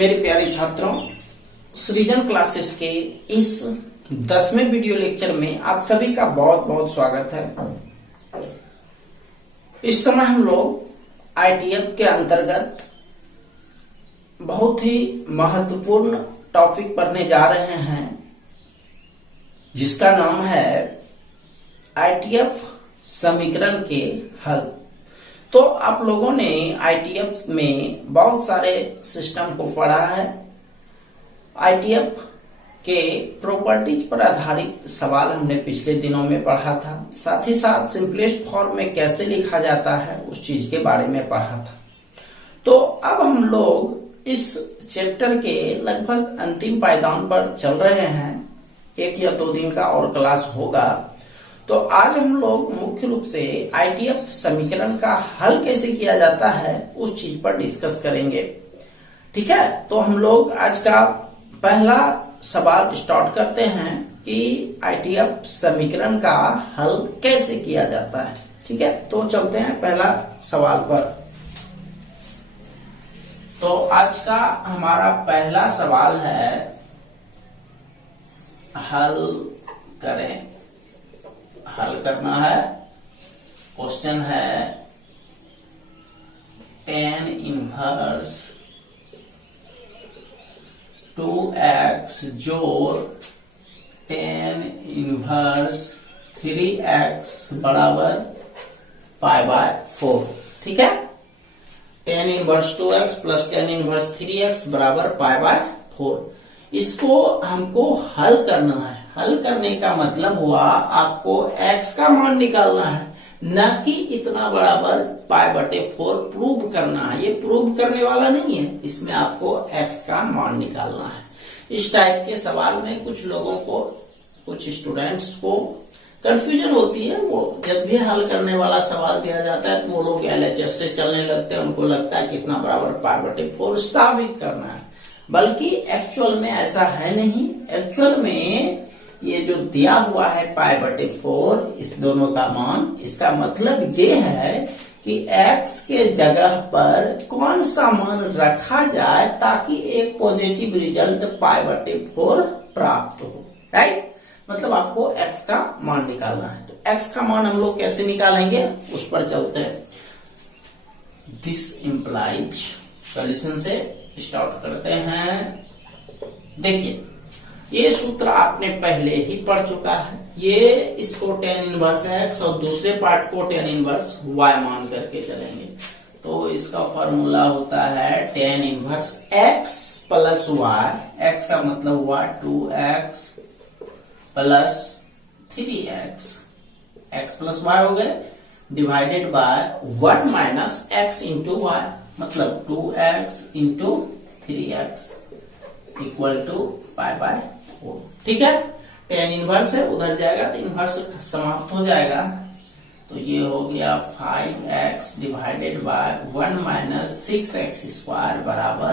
मेरे प्यारे छात्रों, सृजन क्लासेस के इस 10वें वीडियो लेक्चर में आप सभी का बहुत बहुत स्वागत है। इस समय हम लोग आईटीएफ के अंतर्गत बहुत ही महत्वपूर्ण टॉपिक पढ़ने जा रहे हैं, जिसका नाम है आईटीएफ समीकरण के हल। तो आप लोगों ने आईटीएफ में बहुत सारे सिस्टम को पढ़ा है। आईटीएफ के प्रॉपर्टीज पर आधारित सवाल हमने पिछले दिनों में पढ़ा था, साथ ही साथ सिंपलेस्ट फॉर्म में कैसे लिखा जाता है उस चीज के बारे में पढ़ा था। तो अब हम लोग इस चैप्टर के लगभग अंतिम पायदान पर चल रहे हैं। 1 या 2 दिन का और क्लास होगा। तो आज हम लोग मुख्य रूप से आईटीएफ समीकरण का हल कैसे किया जाता है उस चीज पर डिस्कस करेंगे। ठीक है, तो हम लोग आज का पहला सवाल स्टार्ट करते हैं कि आईटीएफ समीकरण का हल कैसे किया जाता है। ठीक है, तो चलते हैं पहला सवाल पर। तो आज का हमारा पहला सवाल है, हल करना है। क्वेश्चन है tan इनवर्स 2x जोड़ tan इनवर्स 3x बराबर π/4। ठीक है, tan inverse 2x plus tan inverse 3x बराबर π/4। इसको हमको हल करना है। हल करने का मतलब हुआ आपको x का मान निकालना है, न कि इतना बराबर π/4 प्रूव करना है। ये प्रूव करने वाला नहीं है, इसमें आपको x का मान निकालना है। इस टाइप के सवाल में कुछ लोगों को, कुछ स्टूडेंट्स को कंफ्यूजन होती है। वो जब भी हल करने वाला सवाल दिया जाता है तो वो लोग एलएचएस से चलने लगते हैं। उनको लगता है कितना बराबर π/4 साबित करना है, बल्कि एक्चुअल में ऐसा है नहीं। एक्चुअल में ये जो दिया हुआ है π/4, इस दोनों का मान, इसका मतलब ये है कि x के जगह पर कौन सा मान रखा जाए ताकि एक पॉजिटिव रिजल्ट π/4 प्राप्त हो। राइट, मतलब आपको x का मान निकालना है। तो x का मान हम लोग कैसे निकालेंगे उस पर चलते हैं। दिस इम्प्लाइज सॉल्यूशन से स्टार्ट करते हैं। देखिए, ये सूत्र आपने पहले ही पढ़ चुका है। ये इसको tan इनवर्स x और दूसरे पार्ट को tan इनवर्स y मान करके चलेंगे। तो इसका फॉर्मूला होता है tan inverse x plus y। x का मतलब हुआ 2x plus 3x, x plus y हो गए, divided by 1 minus x into y, मतलब 2x into 3x equal to π/4। ठीक है, tan इनवर्स है, उधर जाएगा तो इनवर्स समाप्त हो जाएगा। तो ये हो गया 5x divided by 1 minus 6x square बराबर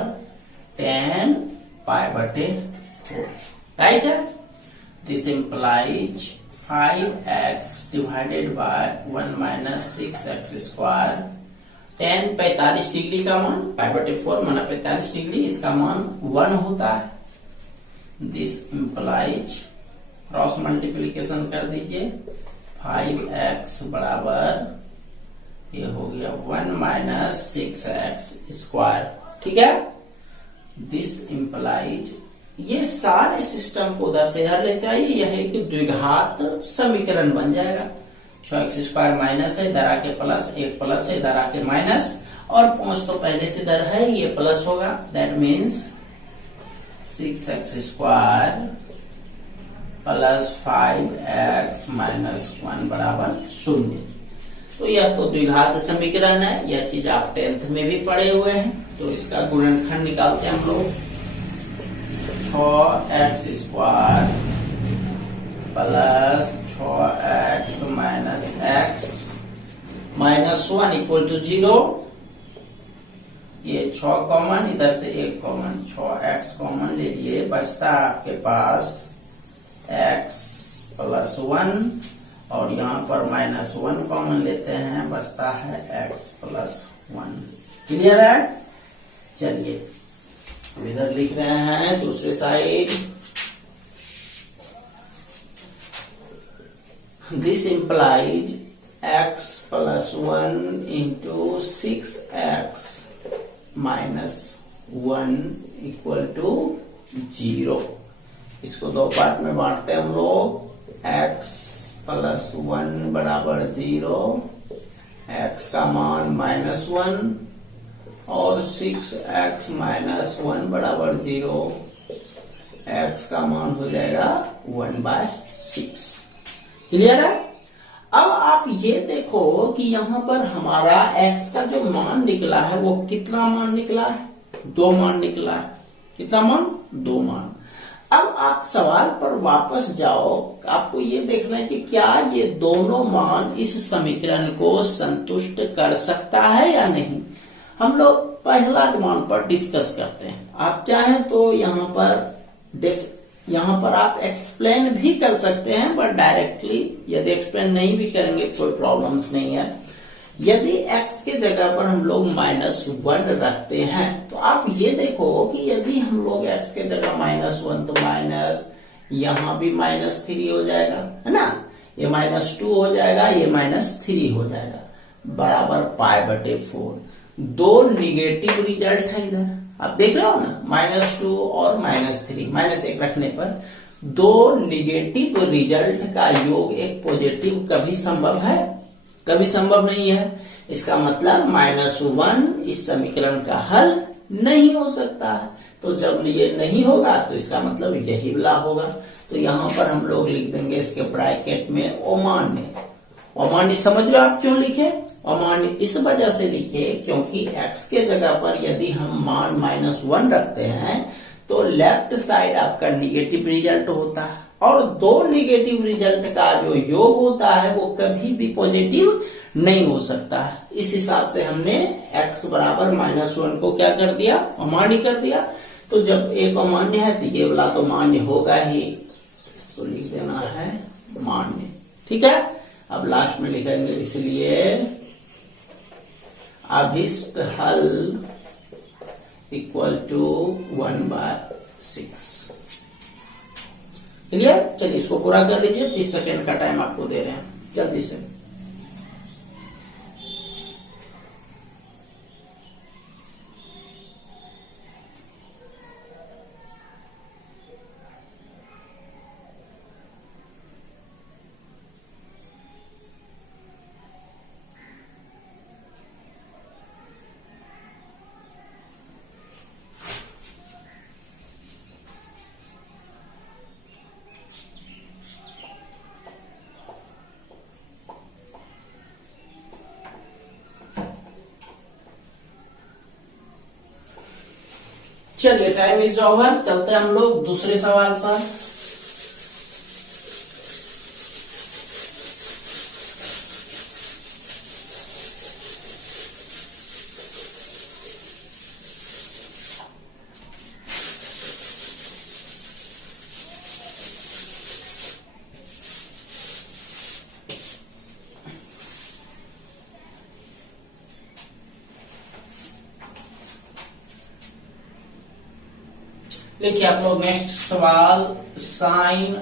tan π/4। राइट है, this implies 5x divided by 1 minus 6x square tan 45 degree का मान, π/4 माना 45 डिग्री, इसका मान 1 होता है। दिस इम्प्लाइज क्रॉस मल्टीप्लीकेशन कर दीजिए, 5x बराबर ये हो गया 1 माइनस 6x स्क्वायर। ठीक है, दिस इम्प्लाइज ये सारे सिस्टम को उधर से इधर लेते आइए, यह है कि द्विघात समीकरण बन जाएगा। 6x स्क्वायर माइनस है, इधर आके प्लस, एक प्लस है, इधर आके माइनस, और 5 तो पहले से इधर है, ये प्लस होगा। That means 6x square plus 5x minus 1 बराबर 0। तो यह तो द्विघात समीकरण है। यह चीज आप 10th में भी पढ़े हुए हैं। तो इसका गुणनखंड निकालते हैं हम लोग। 6x square plus 6x minus x minus 1 equal to 0। ये 6 कॉमन, इधर से 1 कॉमन, 6x कॉमन ले लिए, बचता है आपके पास x प्लस 1, और यहाँ पर माइनस 1 कॉमन लेते हैं, बचता है x प्लस 1। क्लियर है? चलिए अब इधर लिख रहे हैं दूसरे side, this implies x plus 1 into 6x minus 1 equal to 0। इसको दो पार्ट में बांटते हैं हम लोग, x प्लस 1 बराबर 0, x का मान माइनस 1 और 6x माइनस 1 बराबर 0, x का मान हो जाएगा 1/6। क्लियर है? अब आप ये देखो कि यहां पर हमारा x का जो मान निकला है वो कितना मान निकला है? 2 मान निकला है। कितना मान? 2 मान। अब आप सवाल पर वापस जाओ, आपको ये देखना है कि क्या ये दोनों मान इस समीकरण को संतुष्ट कर सकता है या नहीं। हम लोग पहला मान पर डिस्कस करते हैं। आप चाहें तो यहाँ पर आप एक्सप्लेन भी कर सकते हैं, बट डायरेक्टली यदि एक्सप्लेन नहीं भी करेंगे कोई प्रॉब्लम्स नहीं है। यदि x के जगह पर हम लोग -1 रखते हैं तो आप ये देखो कि यदि हम लोग x के जगह -1 तो माइनस, यहां भी -3 हो जाएगा, है ना, ये -2 हो जाएगा, ये -3 हो जाएगा, बराबर π/4। 2 निगेटिव रिजल्ट है इधर, आप देख रहे हो ना, -2 और -3, -1 रखने पर 2 निगेटिव रिजल्ट का योग एक पॉजिटिव कभी संभव है? कभी संभव नहीं है। इसका मतलब -1 इस समीकरण का हल नहीं हो सकता है। तो जब ये नहीं होगा तो इसका मतलब यही वाला होगा। तो यहां पर हम लोग लिख देंगे इसके ब्रैकेट में अमान्य। अमान्य समझ लो आप क्यों लिखे? अमान्य इस वजह से लिखे क्योंकि x के जगह पर यदि हम मान -1 रखते हैं तो लेफ्ट साइड आपका निगेटिव रिजल्ट होता है, और 2 निगेटिव रिजल्ट का जो योग होता है वो कभी भी पॉजिटिव नहीं हो सकता है। इस हिसाब से हमने x बराबर -1 को क्या कर दिया? अमान्य कर दिया। तो जब एक अमान्य है तो ये वाला तो मान्य होगा ही, तो लिख देना है मान्य। ठीक है, अब लास्ट में लिखेंगे, इसलिए अभिष्ट हल इक्वल टू 1/6। क्लियर? चलिए इसको पूरा कर लीजिए, 30 सेकेंड का टाइम आपको दे रहे हैं जल्दी से। चलिए टाइम इज ओवर, चलते हैं हम लोग दूसरे सवाल पर। देखिए आप लोग नेक्स्ट सवाल, साइन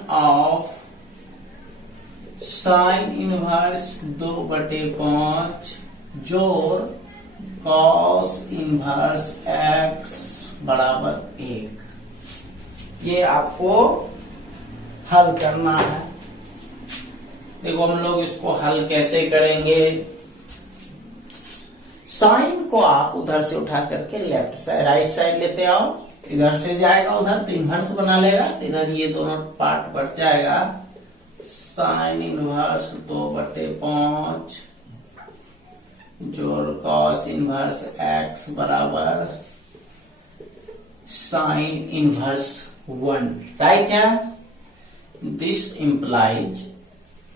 इनवर्स 2/5 जोड़ कॉस इनवर्स x बराबर 1, ये आपको हल करना है। देखो हम लोग इसको हल कैसे करेंगे। साइन को आप उधर से उठा करके लेफ्ट साइड राइट साइड लेते आओ, इधर से जाएगा उधर तो इनवर्स बना लेगा, इधर ये दोनों पार्ट बच जाएगा। साइन इनवर्स 2/5 जोड़ कॉस इनवर्स x बराबर साइन इनवर्स 1, राइट है। This implies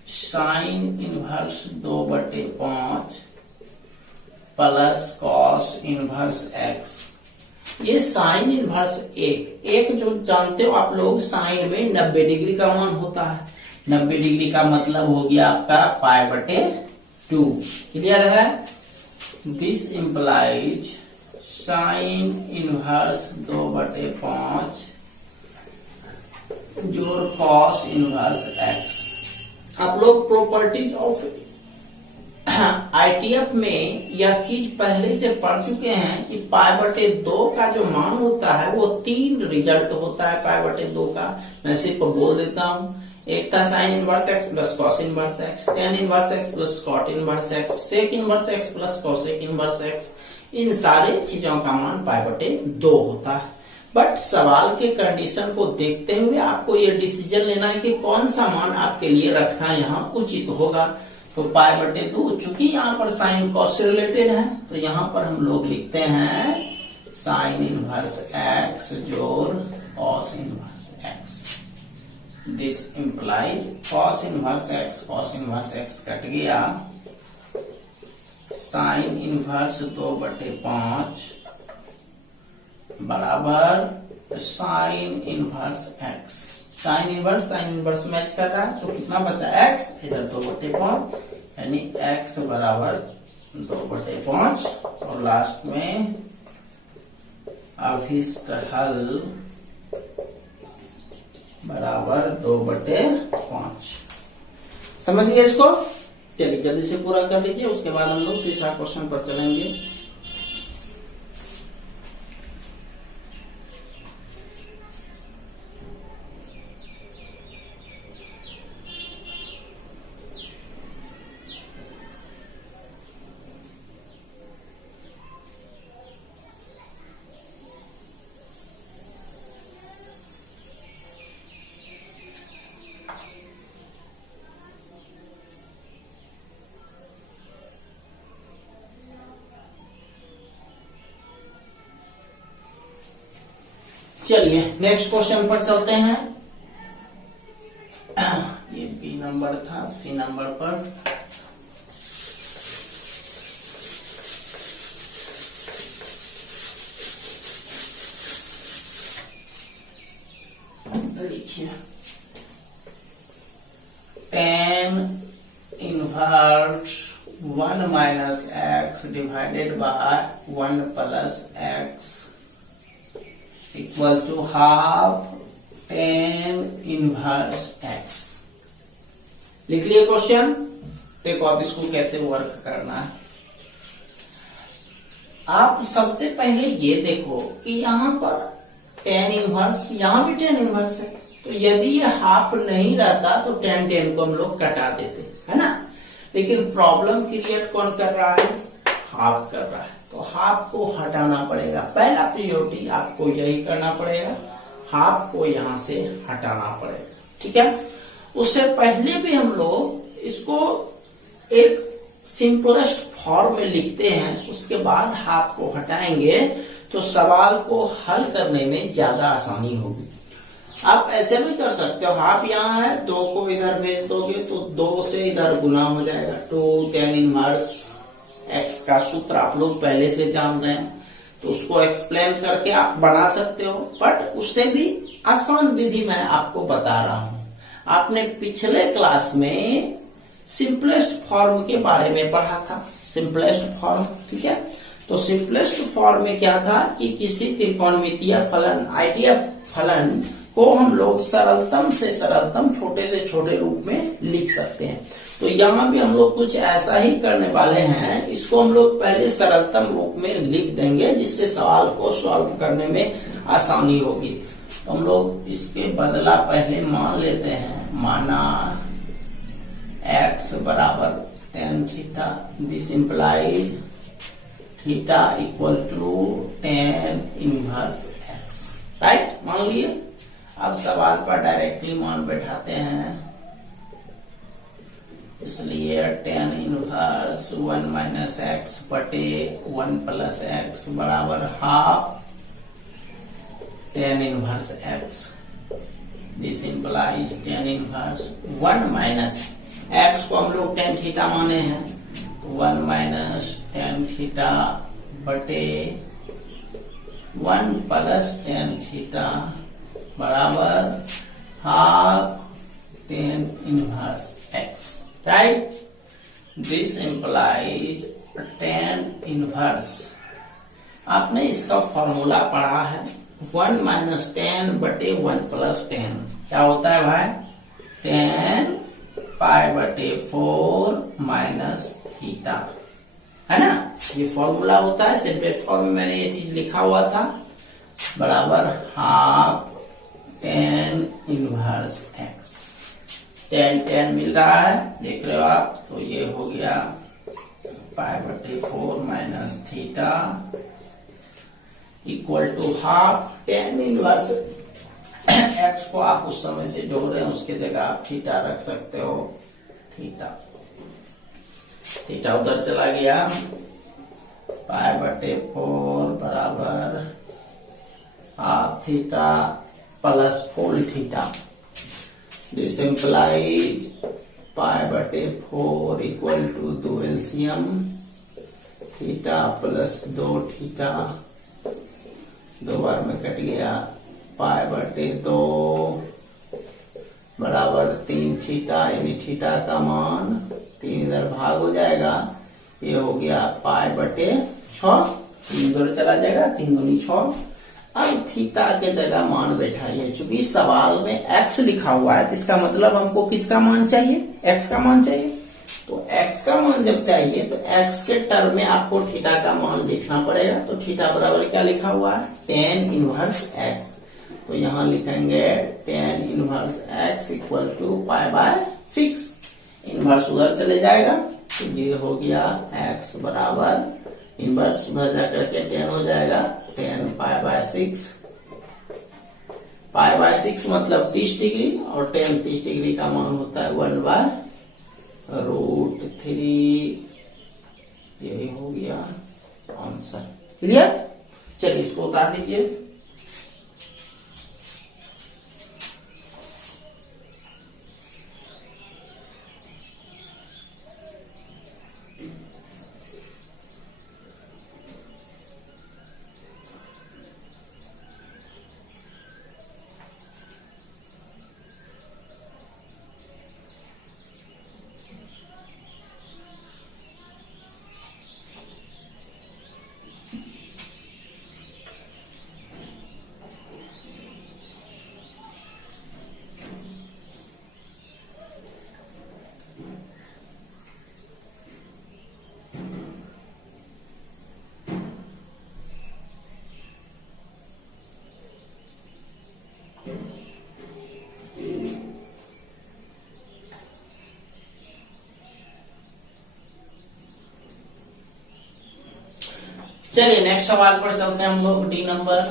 sine inverse 2/5 plus cos inverse x। ये साइन इनवर्स एक जो जानते हो आप लोग, साइन में 90 डिग्री का मान होता है। 90 डिग्री का मतलब हो गया आपका π/2। क्लियर है? दिस इंप्लाइज साइन इनवर्स 2/5 जोड़ कॉस इनवर्स एक्स। आप लोग प्रॉपर्टी ऑफ आईटीएफ में यह चीज पहले से पढ़ चुके हैं कि π/2 का जो मान होता है वो 3 रिजल्ट होता है π/2 का। मैं सिर्फ बोल देता हूं, एक था sine inverse x plus cos inverse x, tan inverse x plus cot inverse x, sec inverse x plus cosec inverse x. इन सारे चीजों का मान π/2 होता है। बट सवाल के कंडीशन को देखते हुए आपको ये डिसीजन लेना है कि कौन सा मान आपके लिए रखना यहाँ उचित होगा। तो π/2 चूंकि यहाँ पर साइन कॉस से रिलेटेड है तो यहाँ पर हम लोग लिखते हैं साइन इनवर्स एक्स जोड़ cos inverse x. This implies cos inverse x cut गया, साइन इनवर्स 2/5 बराबर sign inverse x. Sine inverse match कर रहा है तो कितना बचा एक्स, इधर 2/5 यानी एक्स बराबर 2/5 और लास्ट में अभिष्ट हल बराबर 2/5। समझ गए इसको? चलिए जल्दी से पूरा कर लीजिए, उसके बाद हम लोग तीसरा क्वेश्चन पर चलेंगे। चलिए नेक्स्ट क्वेश्चन पर चलते हैं। ये बी नंबर था, सी नंबर पर लिखिए tan inverse 1 minus x divided by 1 plus x equal to half tan inverse x। लिख लिए क्वेश्चन। देखो अब इसको कैसे वर्क करना है। आप सबसे पहले ये देखो कि यहाँ पर tan इनवर्स, यहाँ भी tan इनवर्स है, तो यदि ये हाफ नहीं रहता तो tan को हम लोग कटा देते, है ना। लेकिन प्रॉब्लम क्रिएट कौन कर रहा है, हाफ कर रहा है, तो हाफ को हटाना पड़ेगा। पहला प्रायोरिटी आपको यही करना पड़ेगा, हाफ को यहां से हटाना पड़ेगा, ठीक है। उससे पहले भी हम लोग इसको एक सिंपलेस्ट फॉर्म में लिखते हैं, उसके बाद हाफ को हटाएंगे तो सवाल को हल करने में ज्यादा आसानी होगी। आप ऐसे भी कर सकते हो, हाफ यहाँ है, 2 को इधर भेज दोगे तो 2 से इधर गुना हो जाएगा। 2 tan इनवर्स एक्स का सूत्र आप लोग पहले से जान रहे हैं, तो उसको एक्सप्लेन करके आप बना सकते हो। बट उससे भी आसान विधि मैं आपको बता रहा हूं। आपने पिछले क्लास में सिंपलेस्ट फॉर्म के बारे में पढ़ा था, सिंपलेस्ट फॉर्म, ठीक है। तो सिंपलेस्ट फॉर्म में क्या था कि किसी त्रिकोणमितीय फलन, आईटीएफ फलन को हम लोग सरलतम से सरलतम छोटे से छोटे रूप में लिख सकते हैं। तो यहाँ भी हम लोग कुछ ऐसा ही करने वाले हैं। इसको हम लोग पहले सरलतम रूप में लिख देंगे जिससे सवाल को सॉल्व करने में आसानी होगी। तो हम लोग इसके बदला पहले मान लेते हैं, माना x बराबर tan theta, this implies theta equal to tan inverse x, right, मान लिए। अब सवाल पर डायरेक्टली मान बैठाते हैं, इसलिए tan इनवर्स 1 माइनस एक्स बटे 1 प्लस एक्स बराबर half tan inverse x। This implies tan inverse 1 minus x को हम लोग tan थीटा माने हैं, 1 माइनस tan थीटा बटे 1 प्लस tan थीटा बराबर half tan inverse x, right? This implies tan inverse आपने इसका फॉर्मूला पढ़ा है 1 माइनस 10 बटे 1 प्लस 10 क्या होता है भाई 10 पाई बटे 4 माइनस थीटा है ना। ये फॉर्मूला होता है, सिंपलेस्ट फॉर्म में मैंने ये चीज लिखा हुआ था बराबर half tan inverse x। tan मिल रहा है देख रहे हो आप, तो ये हो गया पाई बटे 4 minus theta equal to half tan inverse x को आप उस समय से जोड़ रहे हैं उसके जगह आप थीटा रख सकते हो। थीटा उधर चला गया, पाई बटे 4 बराबर half theta plus full theta. This implies pi बटे 4 equal to 2 LCM theta plus 2 theta, 2 बार में कट गया, पाई बटे 2 बराबर 3 थीटा, यानी थीटा का मान 3 इधर भाग हो जाएगा, ये हो गया पाई बटे 6, 3 इधर चला जाएगा, 3 दूनी 6। अब थीटा के जगह मान बैठाइए, चूंकि सवाल में x लिखा हुआ है तो इसका मतलब हमको किसका मान चाहिए, x का मान चाहिए। तो x का मान जब चाहिए तो x के टर्म में आपको थीटा का मान देखना पड़ेगा। तो थीटा बराबर क्या लिखा हुआ है tan इनवर्स x, तो यहां लिखेंगे tan inverse x equal to pi by 6, inverse उधर चले जाएगा तो ये हो गया x बराबर इनवर्स उधर जाकर के tan हो जाएगा tan pi by 6। Pi by 6 मतलब 30 डिग्री और tan 30 डिग्री का मान होता है 1/√3। यही हो गया आंसर। क्लियर, चलिए इसको उतार दीजिए। चलिए नेक्स्ट सवाल पर चलते हैं हम लोग, डी नंबर।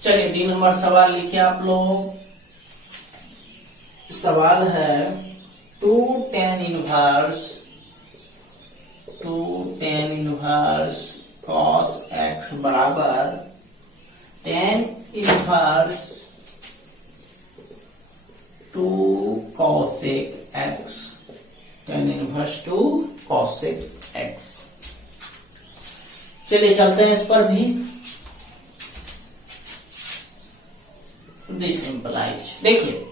चलिए डी नंबर सवाल लिखिए आप लोग। सवाल है 2 tan इनवर्स cos x बराबर tan inverse 2 cosec x, tan inverse 2 cosec x। चलिए चलते हैं इस पर भी। दिस इंप्लाइज, देखिए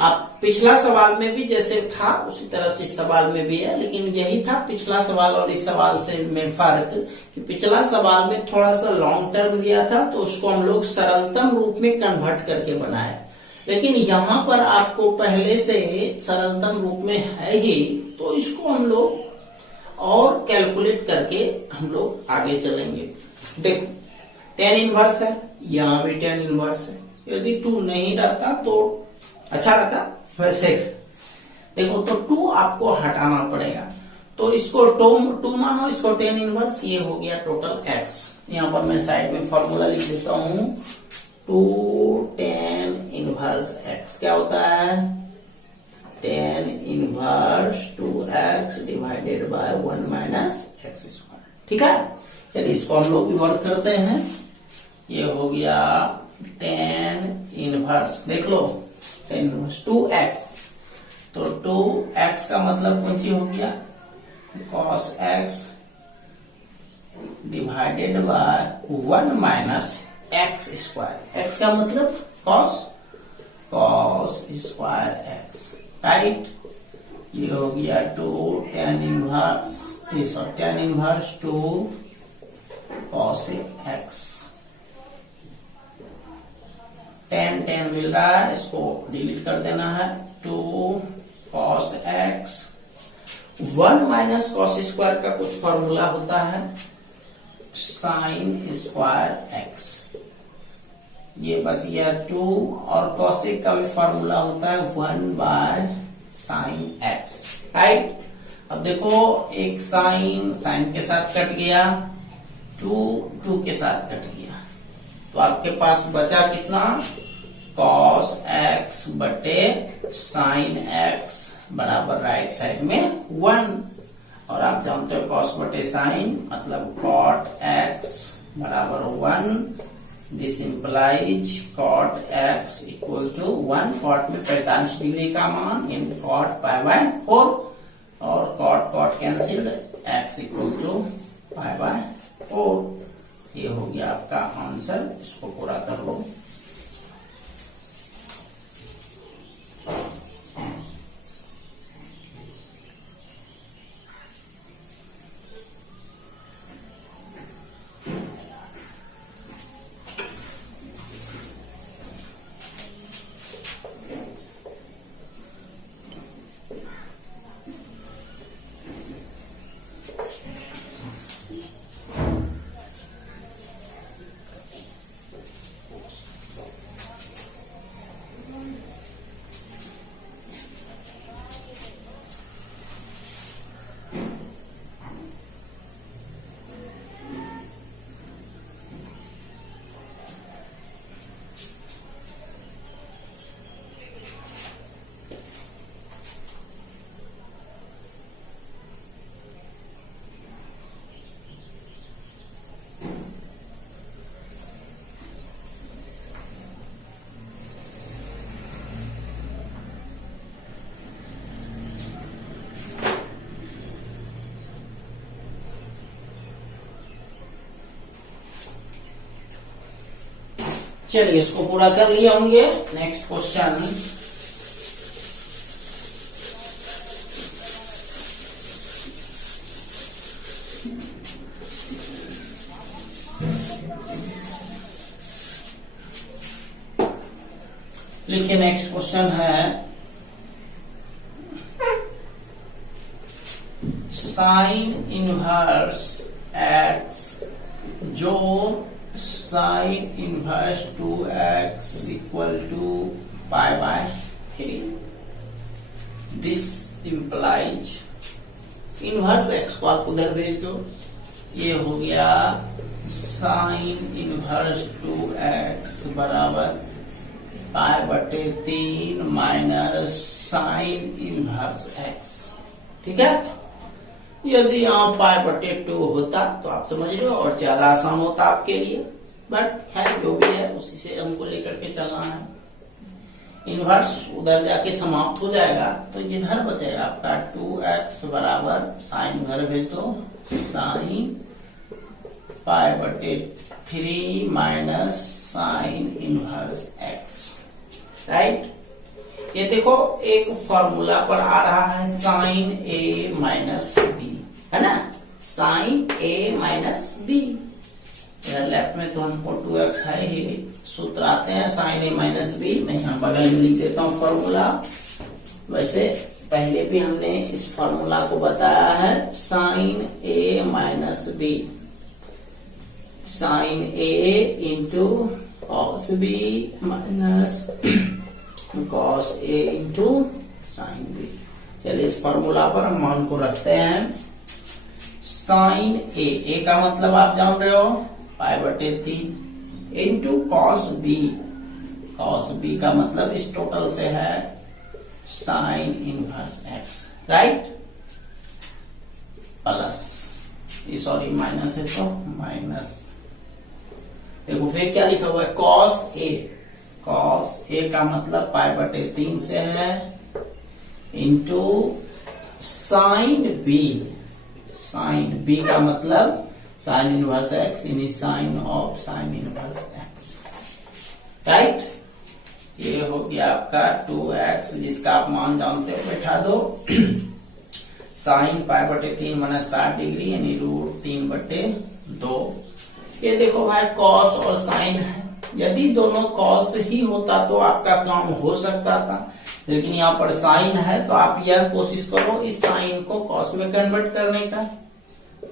आप पिछला सवाल में भी जैसे था उसी तरह से इस सवाल में भी है, लेकिन यही था पिछला सवाल और इस सवाल से में फर्क कि पिछला सवाल में थोड़ा सा लॉन्ग टर्म दिया था तो उसको हम लोग सरलतम रूप में कन्वर्ट करके बनाए, लेकिन यहाँ पर आपको पहले से सरलतम रूप में है ही तो इसको हम लोग और कैलकुलेट करके हम लोग आगे चलेंगे। देखो tan इनवर्स है, यहाँ भी tan इनवर्स है, यदि 2 नहीं रहता तो अच्छा रहता, वैसे देखो तो 2 आपको हटाना पड़ेगा, तो इसको 2 मानो, इसको tan इनवर्स, ये हो गया टोटल x। यहाँ पर मैं साइड में फॉर्मूला लिख देता हूँ 2 tan इनवर्स x क्या होता है tan inverse 2x divided by 1 minus x square. ठीक है, चलिए इसको हम लोग वर्क करते हैं। ये हो गया टेन इनवर्स, देख लो टेन इनवर्स 2x, तो 2x का मतलब कौन सी हो गया, cos x divided by 1 minus x square, x का मतलब cos स्क्वायर x, राइट। ये हो गया 2 tan inverse 2 cosec x, tan मिल रहा है, इसको डिलीट कर देना है, 2 cos x, 1 minus cos square का कुछ फॉर्मूला होता है sin स्क्वायर x, ये बच गया 2, और cosec का भी फॉर्मूला होता है 1 बाय sin x, राइट। अब देखो एक sin के साथ कट गया, 2 के साथ कट गया, तो आपके पास बचा कितना, cos x बटे sin x बराबर राइट साइड में 1, और आप जानते हो cos बटे sin मतलब cot x बराबर 1, this implies cot x equal to 1, cot में 45 डिग्री का मान इन cot पाई बाय 4, और cot cancel, x equal to pi by 4, ये हो गया आपका आंसर, इसको पूरा कर लो। चलिए इसको पूरा कर लिए होंगे। नेक्स्ट क्वेश्चन, लिखिए। नेक्स्ट क्वेश्चन है साइन इनवर्स एक्स जो sine inverse 2x equal to pi by 3, this implies, inverse x को आप उधर भेज दो, ये हो गया साइन इनवर्स 2x बराबर पाई बटे 3 माइनस साइन इनवर्स x, ठीक है। यदि यहाँ पाई बटे 2 होता तो आप समझ लो और ज्यादा आसान होता आपके लिए, बट खैर जो भी है उसी से हमको लेकर के चलना है। इनवर्स उधर जाके समाप्त हो जाएगा तो इधर बचेगा आपका 2x बराबर साइन उधर भेज दो, साइन पाई बटे 3 minus sign inverse x, right. ये देखो एक फॉर्मूला पर आ रहा है साइन a माइनस बी, है ना, साइन a माइनस बी। इधर लेफ्ट में तो हमको 2x है ही, सूत्र आते हैं साइन a माइनस बी। मैं यहाँ बगल में लिख देता हूँ फॉर्मूला। वैसे पहले भी हमने इस फॉर्मूला को बताया है, sine a minus b, sine a into cos b minus cos a into sine b. चलिए इस फॉर्मूला पर हम मान को रखते हैं। साइन a का मतलब आप जान रहे हो पाई बटे 3 इंटू कॉस बी का मतलब इस टोटल से है sine inverse x, right, plus, sorry minus है तो माइनस देखो फिर क्या लिखा हुआ है, कॉस ए। कॉस ए का मतलब π/3 से है, into sine b. Sine b का मतलब साइन इनवर्स एक्स, यानी sine of sine inverse x, right. ये हो गया आपका 2x, जिसका आप मान जानते हो बैठा दो। साइन π/3 माने 60 डिग्री, यानी √3/2। ये देखो भाई कॉस और साइन है, यदि दोनों कॉस ही होता तो आपका काम हो सकता था, लेकिन यहाँ पर साइन है, तो आप यह कोशिश करो इस साइन को कॉस में कन्वर्ट करने का।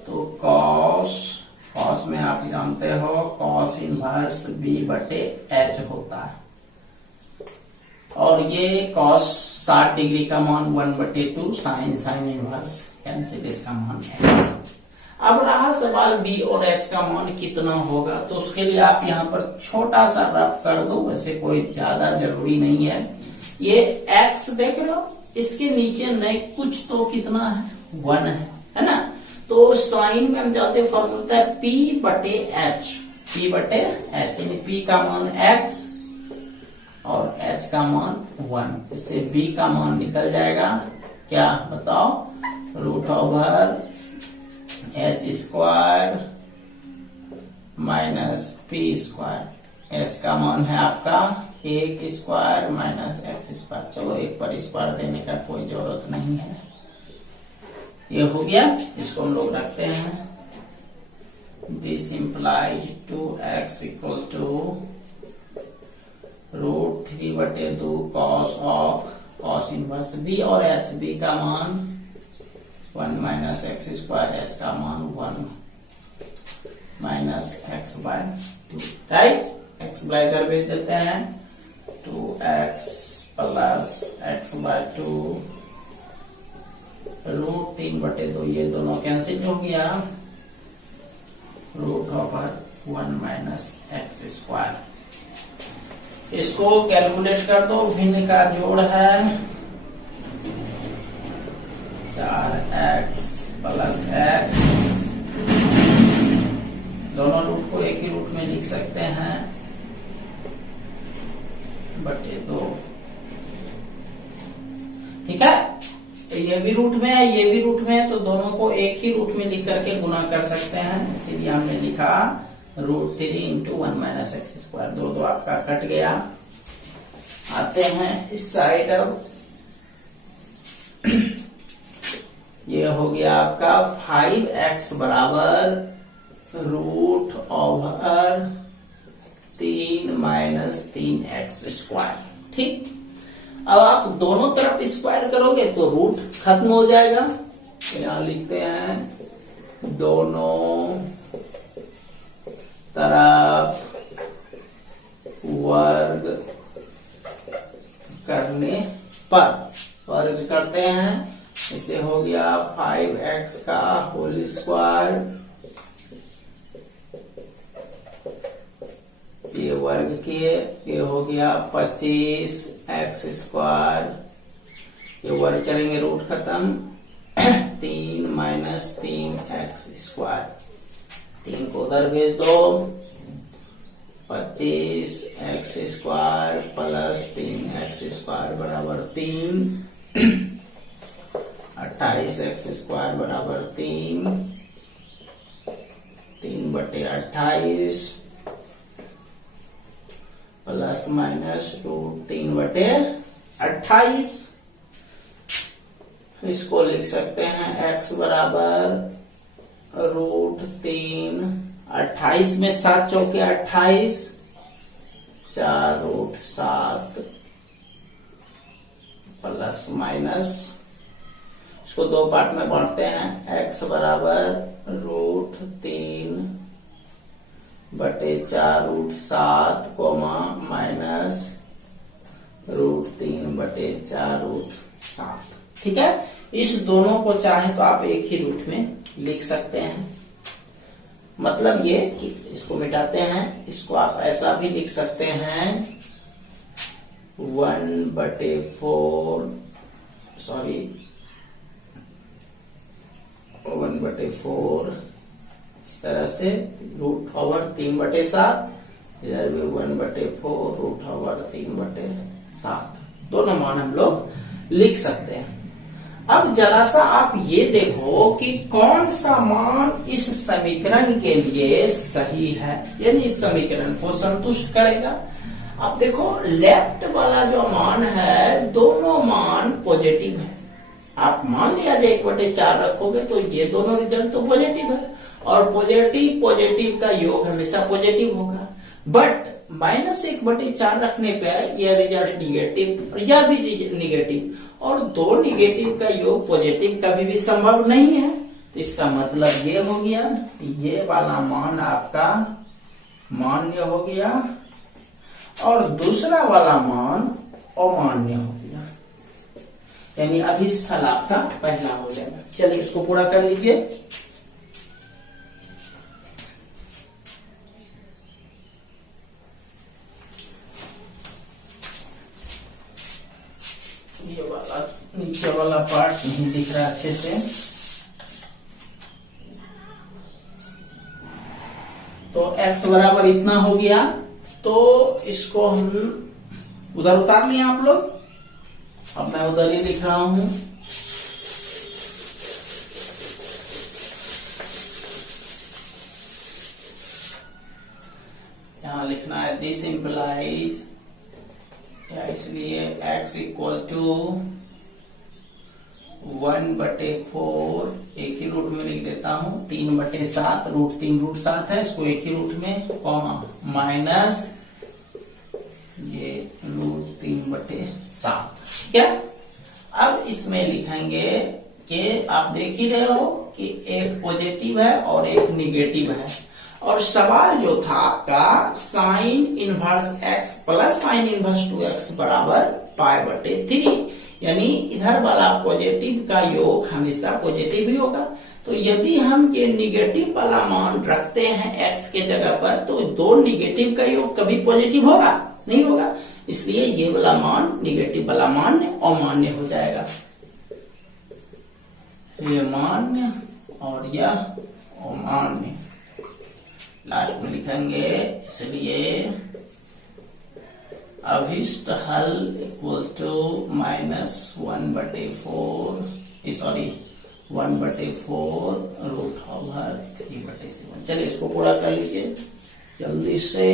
तो कॉस में आप जानते हो कॉस इनवर्स b/h होता है, और ये कॉस 60 डिग्री का मान 1/2 साइन इनवर्स, कैंसिल, इसका मान x। अब रहा सवाल b और h का मान कितना होगा, तो उसके लिए आप यहाँ पर छोटा सा रफ कर दो, वैसे कोई ज्यादा जरूरी नहीं है। ये x देख लो, इसके नीचे नहीं कुछ तो कितना है, 1 है ना। तो साइन में हम जाते फॉर्मूला है p/h, p/h, यानी p का मान x और h का मान 1। इससे b का मान निकल जाएगा क्या बताओ, √h² माइनस p²। h का मान है आपका 1² माइनस x²। चलो एक पर स्क्वायर देने का कोई जरूरत नहीं है, ये हो गया। इसको हम लोग रखते हैं, this implies 2x equal to √3/2 cos of cos inverse b और h। b का मान 1 माइनस x², h का मान 1 minus x/2, right. x bye इधर भेज देते हैं, 2x प्लस x/2 √3/2, ये दोनों कैंसिल हो गया, √1 माइनस x²। इसको कैलकुलेट कर दो, भिन्न का जोड़ है 4x प्लस x, दोनों रूट को एक ही रूट में लिख सकते हैं, /2, ठीक है। तो ये भी रूट में है, ये भी रूट में है, तो दोनों को एक ही रूट में लिख करके गुना कर सकते हैं, इसीलिए हमने लिखा √3 × 1 माइनस x²। दो आपका कट गया। आते हैं इस साइड, अब ये हो गया आपका 5x बराबर √3 माइनस 3x², ठीक। अब आप दोनों तरफ स्क्वायर करोगे तो रूट खत्म हो जाएगा, तो यहां लिखते हैं दोनों तरफ वर्ग करने पर, वर्ग करते हैं, इसे हो गया 5x का होल स्क्वायर, ये वर्ग किए, ये हो गया 25x², ये वर्ग करेंगे रूट खत्म, 3 माइनस 3x², 3 को उधर भेज दो, 25x² प्लस 3x² बराबर 3, 28x² बराबर 3, 3/28 प्लस माइनस √3/28। इसको लिख सकते हैं x बराबर √3, 28 में 7 चौके 28, 4√7 प्लस माइनस, इसको 2 पार्ट में बांटते हैं, x बराबर √3/4√7 कोमा माइनस √3/4√7, ठीक है। इस दोनों को चाहे तो आप एक ही रूट में लिख सकते हैं, मतलब ये कि इसको मिटाते हैं, इसको आप ऐसा भी लिख सकते हैं 1/4 इस तरह से, √3/7 इधर भी 1/4 रूट ओवर 3/7 दोनों मान हम लोग लिख सकते हैं। अब जरा सा आप ये देखो कि कौन सा मान इस समीकरण के लिए सही है, यानी इस समीकरण को संतुष्ट करेगा। अब देखो लेफ्ट वाला जो मान है दोनों मान पॉजिटिव है। आप मान लिया 1/4 रखोगे तो ये दोनों रिजल्ट तो पॉजिटिव है, और पॉजिटिव पॉजिटिव का योग हमेशा पॉजिटिव होगा। बट -1/4 रखने पर यह रिजल्ट निगेटिव, यह भी निगेटिव, और दो निगेटिव का योग पॉजिटिव कभी भी संभव नहीं है। तो इसका मतलब ये हो गया, ये वाला मान आपका मान्य हो गया और दूसरा वाला मान अमान्य हो गया, यानी अभिष्ठल आपका पहला हो जाएगा। चलिए इसको पूरा कर लीजिए। ये वाला नीचे वाला पार्ट नहीं दिख रहा अच्छे से, तो x बराबर इतना हो गया। तो इसको हम उधर उतार लिए आप लोग, अब मैं उधर ही लिख रहा हूं। यहां लिखना है दिस इम्प्लाइज, इसलिए x इक्वल टू 1/4, एक ही रूट में लिख देता हूं, 3/7, रूट 3 रूट 7 है, इसको एक ही रूट में कॉमा माइनस ये रूट 3/7। क्या अब इसमें लिखेंगे कि आप देख ही रहे हो कि एक पॉजिटिव है और एक निगेटिव है, और सवाल जो था आपका sign inverse x plus sine inverse 2x बराबर π/3, यानी इधर वाला पॉजिटिव का योग हमेशा पॉजिटिव ही होगा। तो यदि हम ये निगेटिव वाला मान रखते हैं x के जगह पर, तो दो निगेटिव का योग कभी पॉजिटिव होगा नहीं होगा, इसलिए ये वाला मान निगेटिव वाला मान अमान्य हो जाएगा। ये मान्य और यह अमान्य लास्ट में लिखेंगे, इसलिए अभिष्ट हल इक्वल टू -1/4 रूट ओवर 3/7। चलिए इसको पूरा कर लीजिए जल्दी से।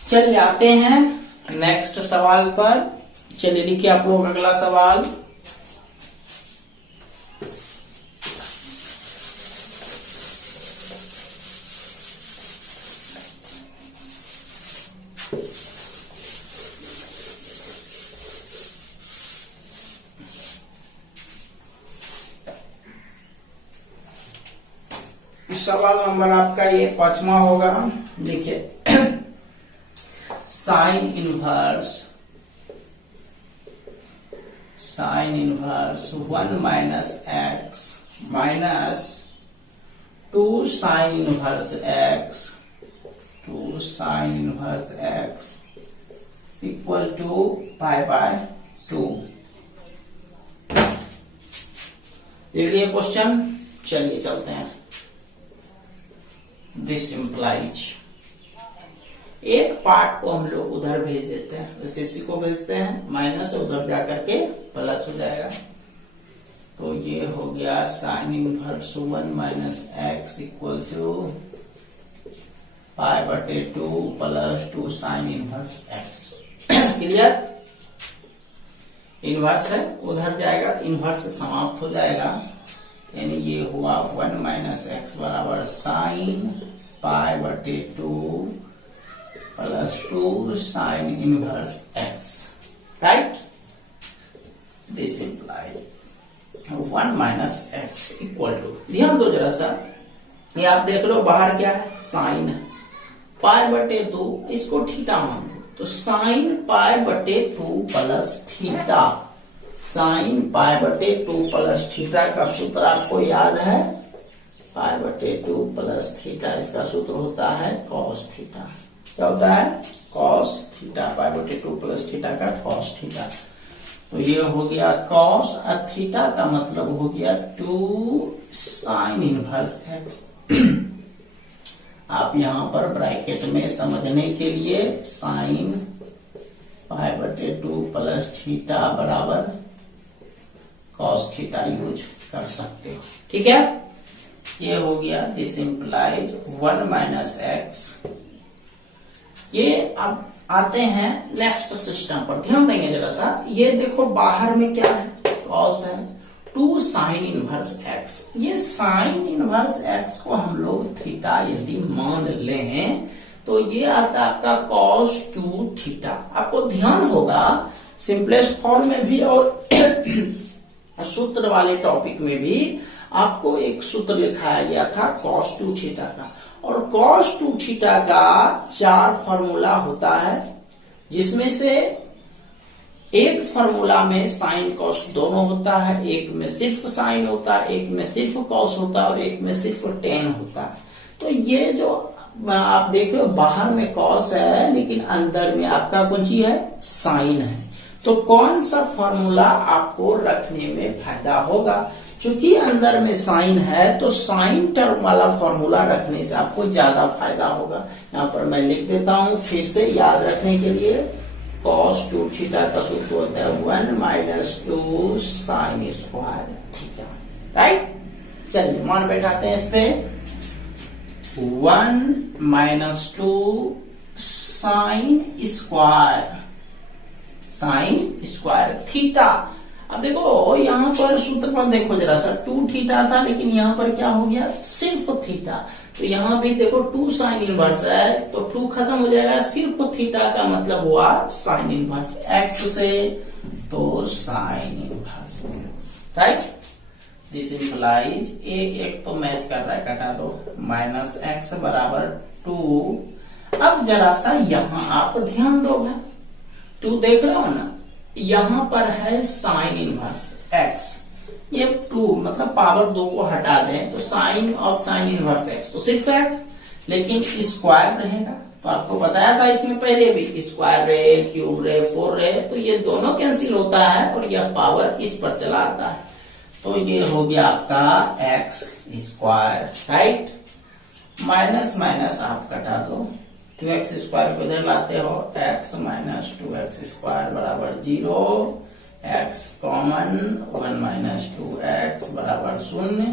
चलिए आते हैं नेक्स्ट सवाल पर। चलिए लिखिए आप लोग अगला सवाल। इस सवाल नंबर आपका ये 5वां होगा। देखिए sine inverse 1 minus x minus 2 sine inverse x equal to π/2। देखिए क्वेश्चन, चलिए चलते हैं। दिस इम्प्लाइज, एक पार्ट को हम लोग उधर भेज देते हैं, वैसे इसी को भेजते हैं, माइनस उधर जाकर के प्लस हो जाएगा। तो ये हो गया sine inverse 1 minus x equal to π/2 plus 2 sine inverse x। Clear? Inverse है उधर जाएगा, इनवर्स समाप्त हो जाएगा, यानी ये हुआ 1 माइनस एक्स बराबर साइन पाई बटे 2 plus 2 sine inverse x, right. This implies 1 minus x equal to, ध्यान दो जरा सा, ये आप देख लो बाहर क्या है, साइन है, पाई बटे 2, इसको थीटा मान लो, तो साइन पाई बटे 2 प्लस थीटा, साइन पाई बटे 2 प्लस थीटा का सूत्र आपको याद है, पाई बटे 2 प्लस थीटा, इसका सूत्र होता है कॉस थीटा। क्या होता है, कॉस थीटा, पाई बटे 2 प्लस थीटा का कॉस थीटा। तो ये हो गया कॉस, और थीटा का मतलब हो गया 2 साइन इनवर्स एक्स। आप यहां पर ब्रैकेट में समझने के लिए साइन पाई बटे 2 प्लस थीटा बराबर कॉस थीटा यूज कर सकते हो, ठीक है। ये हो गया, दिस इंप्लाइज 1 माइनस एक्स। ये अब आते हैं नेक्स्ट सिस्टम पर, ध्यान देंगे जरा सा। ये देखो बाहर में क्या है, कॉस है, 2 साइन इनवर्स एक्स। ये साइन इनवर्स एक्स को हम लोग थीटा यदि मान लें तो ये आता है आपका कॉस 2 थीटा। आपको ध्यान होगा सिंपलेस्ट फॉर्म में भी और सूत्र वाले टॉपिक में भी आपको एक सूत्र लिखाया गया था कॉस 2 थीटा का, और कॉस 2 थीटा का 4 फॉर्मूला होता है, जिसमें से एक फॉर्मूला में साइन कॉस दोनों होता है, एक में सिर्फ साइन होता है, एक में सिर्फ कॉस होता है और एक में सिर्फ टेन होता है। तो ये जो आप देख रहे हो बाहर में कॉस है लेकिन अंदर में आपका कौन सी है, साइन है। तो कौन सा फॉर्मूला आपको रखने में फायदा होगा, चूंकि अंदर में साइन है तो साइन टर्म वाला फॉर्मूला रखने से आपको ज्यादा फायदा होगा। यहाँ पर मैं लिख देता हूं फिर से याद रखने के लिए, cos 2 थीटा का सूत्र होता है 1 minus 2 sine square theta, right. चलिए मान बैठाते हैं इस पे, 1 माइनस 2 साइन स्क्वायर थीटा। अब देखो यहाँ पर सूत्र पर देखो जरा सा, 2 थीटा था लेकिन यहाँ पर क्या हो गया, सिर्फ थीटा। तो यहाँ भी देखो 2 साइन इनवर्स है तो 2 खत्म हो जाएगा, सिर्फ थीटा का मतलब हुआ साइन इनवर्स एक्स से, तो sign inverse x, right. This implies एक तो मैच कर रहा है, कटा दो, माइनस एक्स बराबर 2। अब जरा सा यहाँ आप ध्यान दो भाई, 2 देख रहे हो ना, यहाँ पर है साइन इनवर्स एक्स, ये 2 मतलब पावर 2 को हटा दें तो sine of sine inverse x तो सिर्फ एक्स, लेकिन स्क्वायर रहेगा। तो आपको बताया था इसमें पहले भी, स्क्वायर रहे, क्यूब रहे, 4 रहे, तो ये दोनों कैंसिल होता है और यह पावर इस पर चला आता है। तो ये हो गया आपका x square, right. Minus minus आप कटा दो, 2x स्क्वायर को इधर लाते हो, x माइनस 2x स्क्वायर बराबर 0, x कॉमन, 1 माइनस 2x बराबर 0।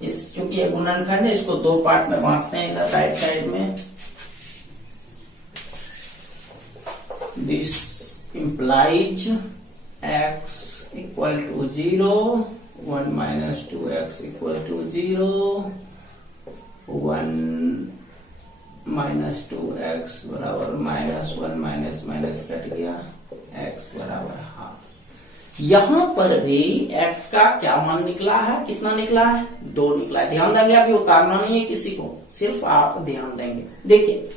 इस चूंकि ये गुणनखंड है, इसको 2 पार्ट में बांटते हैं इधर राइट साइड में। This implies x equal to 0, 1 minus 2x equal to 0, 1 minus 2x बराबर माइनस 1, माइनस माइनस कट गया, x बराबर हाफ। यहां पर भी x का क्या मान निकला है, कितना निकला है, 2 निकला है। ध्यान देंगे, अभी उतारना नहीं है किसी को, सिर्फ आप ध्यान देंगे। देखिए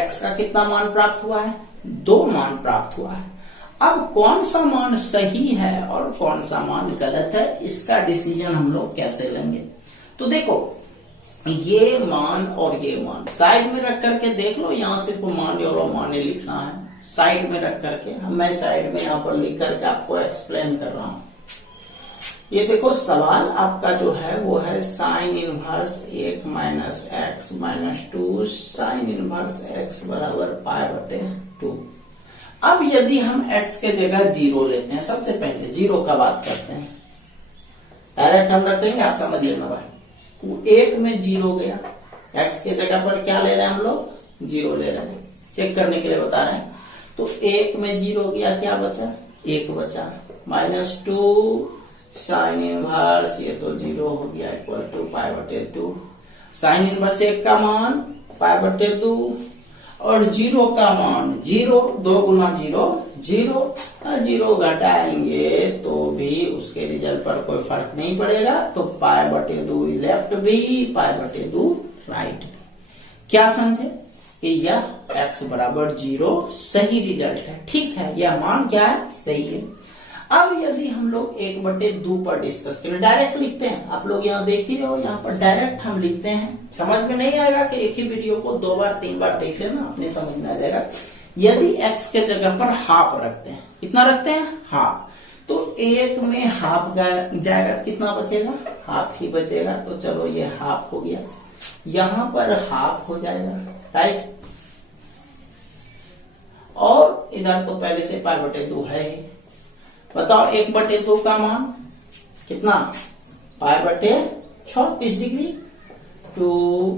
x का कितना मान प्राप्त हुआ है, 2 मान प्राप्त हुआ है। अब कौन सा मान सही है और कौन सा मान गलत है, इसका डिसीजन हम लोग कैसे लेंगे। तो देखो ये मान और ये मान साइड में रख करके देख लो, यहाँ सिर्फ मान और माने लिखना है साइड में रख करके, मैं साइड में यहाँ पर लिख करके आपको एक्सप्लेन कर रहा हूं। ये देखो सवाल आपका जो है वो है sine inverse 1 minus x minus 2 sine inverse x बराबर पाई बटे 2। अब यदि हम x के जगह 0 लेते हैं, सबसे पहले 0 का बात करते हैं, डायरेक्ट हम रखेंगे, आप समझ लेना भाई। 1 में 0 गया, x के जगह पर क्या ले रहे हैं हम लोग, 0 ले रहे हैं, चेक करने के लिए बता रहे हैं। तो 1 में 0 गया, क्या बचा, 1 बचा, माइनस 2 साइन इनवर्स, ये तो 0 हो गया, इक्वल टू π/2। साइन इनवर्स 1 का मान π/2 और 0 का मान 0, 2 गुना 0 0, 0 घटाएंगे तो भी उसके रिजल्ट पर कोई फर्क नहीं पड़ेगा। तो π/2 लेफ्ट भी, π/2 राइट भी। क्या समझे कि यह x बराबर 0 सही रिजल्ट है। ठीक है, यह मान क्या है, सही है। अब यदि हम लोग 1/2 पर डिस्कस करें, डायरेक्ट लिखते हैं। आप लोग यहाँ देख ही रहे हो, यहाँ पर डायरेक्ट हम लिखते हैं। समझ में नहीं आएगा कि एक ही वीडियो को 2 बार 3 बार देख लेना, अपने समझ में आ जाएगा। यदि x के जगह पर हाफ रखते हैं, कितना रखते हैं, हाफ, तो 1 में हाफ जाएगा, कितना बचेगा, हाफ ही बचेगा। तो चलो ये हाफ हो गया, यहां पर हाफ हो जाएगा, राइट। और इधर तो पहले से π/2 है ही। बताओ 1/2 का मान कितना, π/6, 30 डिग्री। 2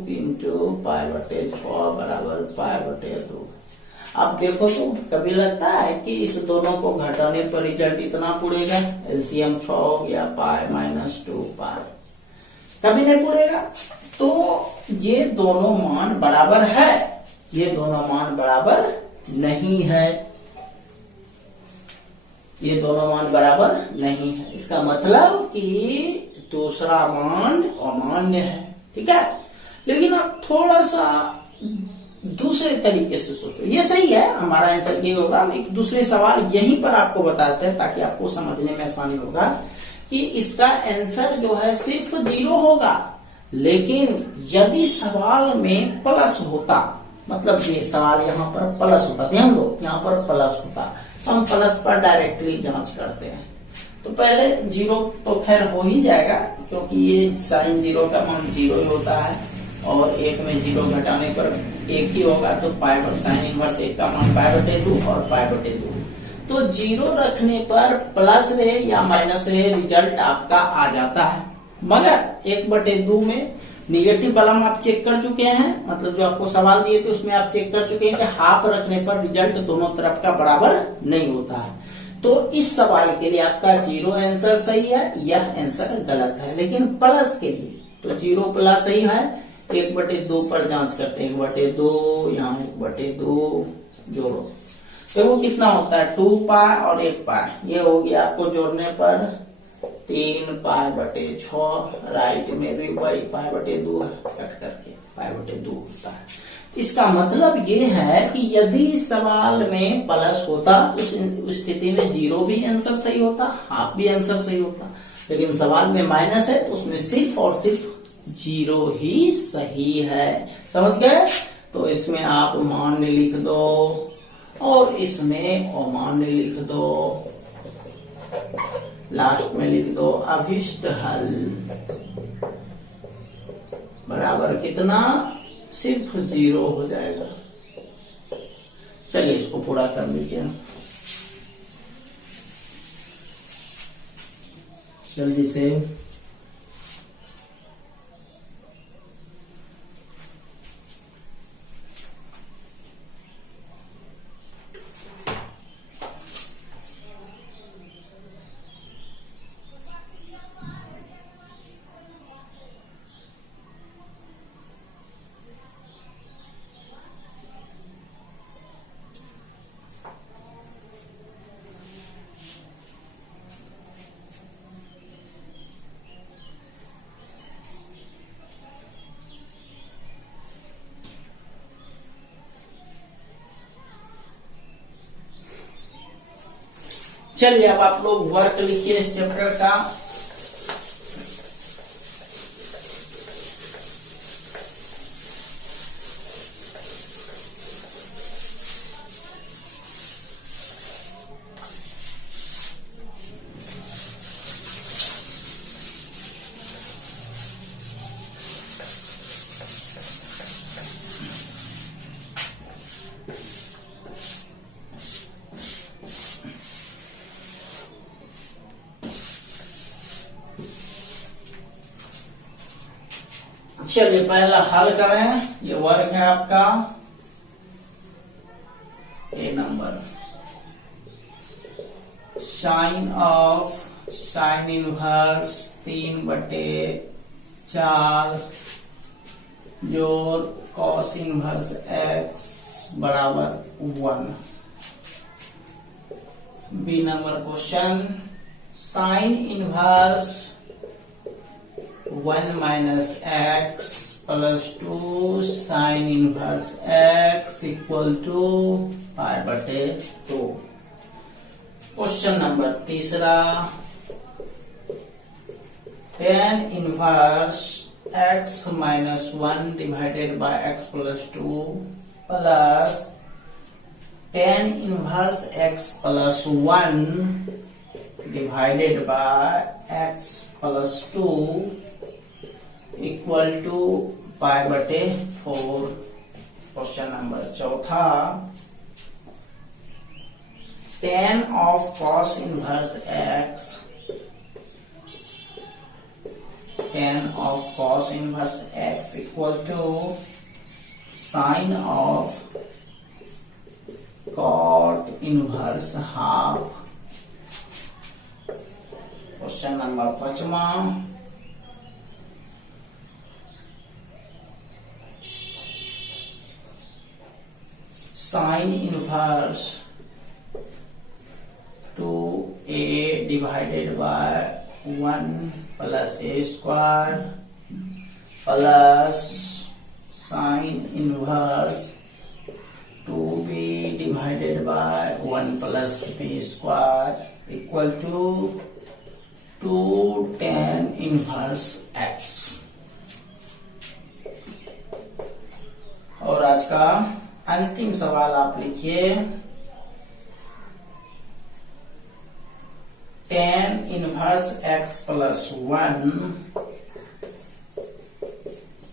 × π/6 बराबर π/2। अब देखो तो कभी लगता है कि इस दोनों को घटाने पर रिजल्ट इतना पुड़ेगा, एलसीएम 6 हो गया, π-2π, कभी नहीं पुड़ेगा। तो ये दोनों मान बराबर है, ये दोनों मान बराबर नहीं है, ये दोनों मान बराबर नहीं है। इसका मतलब कि दूसरा मान अमान्य है, ठीक है। लेकिन आप थोड़ा सा दूसरे तरीके से सोचो, ये सही है, हमारा आंसर ये होगा। हम एक दूसरे सवाल यहीं पर आपको बताते हैं ताकि आपको समझने में आसानी होगा कि इसका आंसर जो है सिर्फ 0 होगा। लेकिन यदि सवाल में प्लस होता, मतलब ये सवाल यहाँ पर प्लस होता, ध्यान दो, यहाँ पर प्लस होता, तो हम प्लस पर डायरेक्टली जांच करते हैं। तो पहले 0 तो खैर हो ही जाएगा, क्योंकि ये साइन 0 का मान 0 ही होता है, और 1 में 0 घटाने पर 1 ही होगा। तो साइन इनवर्स 1 का मान π/2 और π/2। तो 0 रखने पर प्लस रहे या माइनस रहे, रिजल्ट आपका आ जाता है। मगर 1/2 में निगेटिव वाला आप चेक कर चुके हैं, मतलब जो आपको सवाल दिए थे उसमें आप चेक कर चुके हैं कि हाफ रखने पर रिजल्ट दोनों तरफ का बराबर नहीं होता है। तो इस सवाल के लिए आपका 0 आंसर सही है, यह आंसर गलत है। लेकिन प्लस के लिए तो 0 प्लस सही है। 1/2 पर जांच करते हैं, 1/2, यहाँ 1/2 जोड़ो, देखो कितना होता है, 2π और 1π, ये हो गया आपको जोड़ने पर 3π/6। राइट में भी वही π/2 कट करके π/2 होता है। इसका मतलब ये है कि यदि सवाल में प्लस होता तो उस स्थिति में 0 भी आंसर सही होता, हाफ भी आंसर सही होता। लेकिन सवाल में माइनस है तो उसमें सिर्फ और सिर्फ 0 ही सही है। समझ गए? तो इसमें आप मान्य लिख दो और इसमें अमान्य लिख दो, लास्ट में लिख दो अभिष्ट हल बराबर कितना, सिर्फ 0 हो जाएगा। चलिए इसको पूरा कर लीजिए जल्दी से। चलिए अब आप लोग वर्क लिखिए इस चैप्टर का। चलिए पहला हल करें। ये वर्क है आपका A number, sine of sine inverse 3/4 जोड़ कॉस इनवर्स x बराबर 1। B number question, sine inverse 1 minus x plus 2 sine inverse x equal to π/2। Question number तीसरा, tan inverse x minus 1 divided by x plus 2 plus tan inverse x plus 1 divided by x plus 2 equal to π/4। Question number चौथा, tan of cos inverse x, tan of cos inverse x equal to sine of cot inverse half. Question number 5वां, sine inverse 2a divided by 1 plus a square plus sine inverse 2b divided by 1 plus b square equal to 2 tan inverse x। और आज का अंतिम सवाल आप लिखिए, tan inverse x plus 1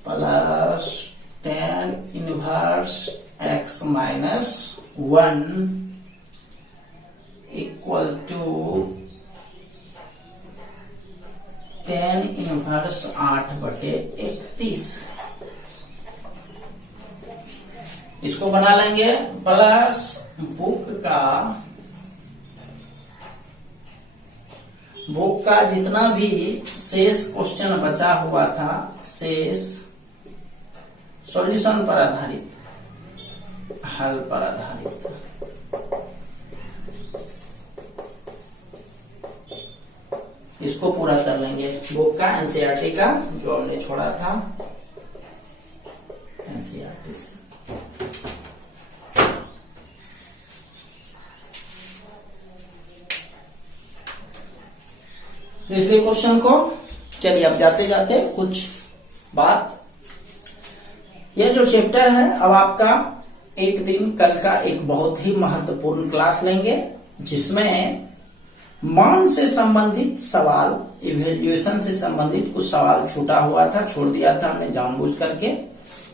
plus tan inverse x minus 1 equal to tan inverse 8/31। इसको बना लेंगे, प्लस बुक का जितना भी शेष क्वेश्चन बचा हुआ था, शेष सॉल्यूशन पर आधारित, हल पर आधारित, इसको पूरा कर लेंगे। बुक का एनसीईआरटी का जो हमने छोड़ा था एनसीईआरटी से। इसलिए क्वेश्चन को चलिए अब जाते जाते कुछ बात, यह जो चैप्टर है अब आपका एक दिन कल का एक बहुत ही महत्वपूर्ण क्लास लेंगे, जिसमें मान से संबंधित सवाल, इवेल्युएशन से संबंधित कुछ सवाल छूटा हुआ था, छोड़ दिया था हमने जानबूझ करके,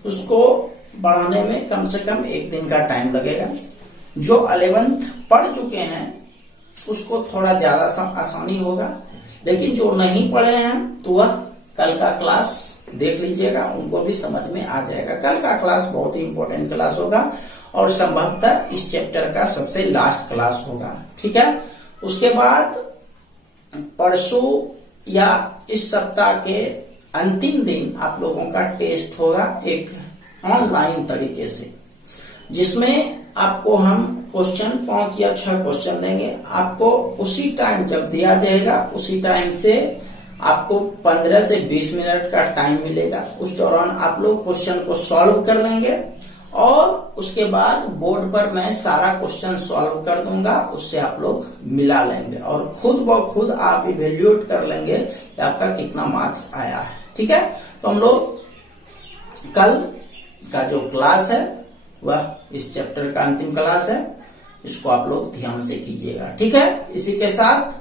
उसको बढ़ाने में कम से कम एक दिन का टाइम लगेगा। जो 11th पढ़ चुके हैं उसको थोड़ा ज्यादा आसानी होगा, लेकिन जो नहीं पढ़े हैं तो वह कल का क्लास देख लीजिएगा, उनको भी समझ में आ जाएगा। कल का क्लास बहुत ही इंपॉर्टेंट क्लास होगा और संभवतः इस चैप्टर का सबसे लास्ट क्लास होगा, ठीक है। उसके बाद परसों या इस सप्ताह के अंतिम दिन आप लोगों का टेस्ट होगा एक ऑनलाइन तरीके से, जिसमें आपको हम क्वेश्चन 5 या 6 क्वेश्चन देंगे। आपको उसी टाइम जब दिया जाएगा उसी टाइम से आपको 15 से 20 मिनट का टाइम मिलेगा। उस दौरान आप लोग क्वेश्चन को सॉल्व कर लेंगे और उसके बाद बोर्ड पर मैं सारा क्वेश्चन सॉल्व कर दूंगा, उससे आप लोग मिला लेंगे और खुद ब खुद आप इवेल्युएट कर लेंगे कि आपका कितना मार्क्स आया है, ठीक है। तो हम लोग कल का जो क्लास है वह इस चैप्टर का अंतिम क्लास है, इसको आप लोग ध्यान से कीजिएगा, ठीक है। इसी के साथ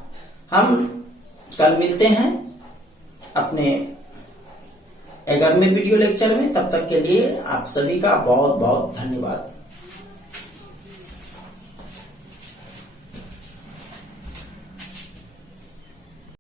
हम कल मिलते हैं अपने 11वें वीडियो लेक्चर में। तब तक के लिए आप सभी का बहुत बहुत धन्यवाद।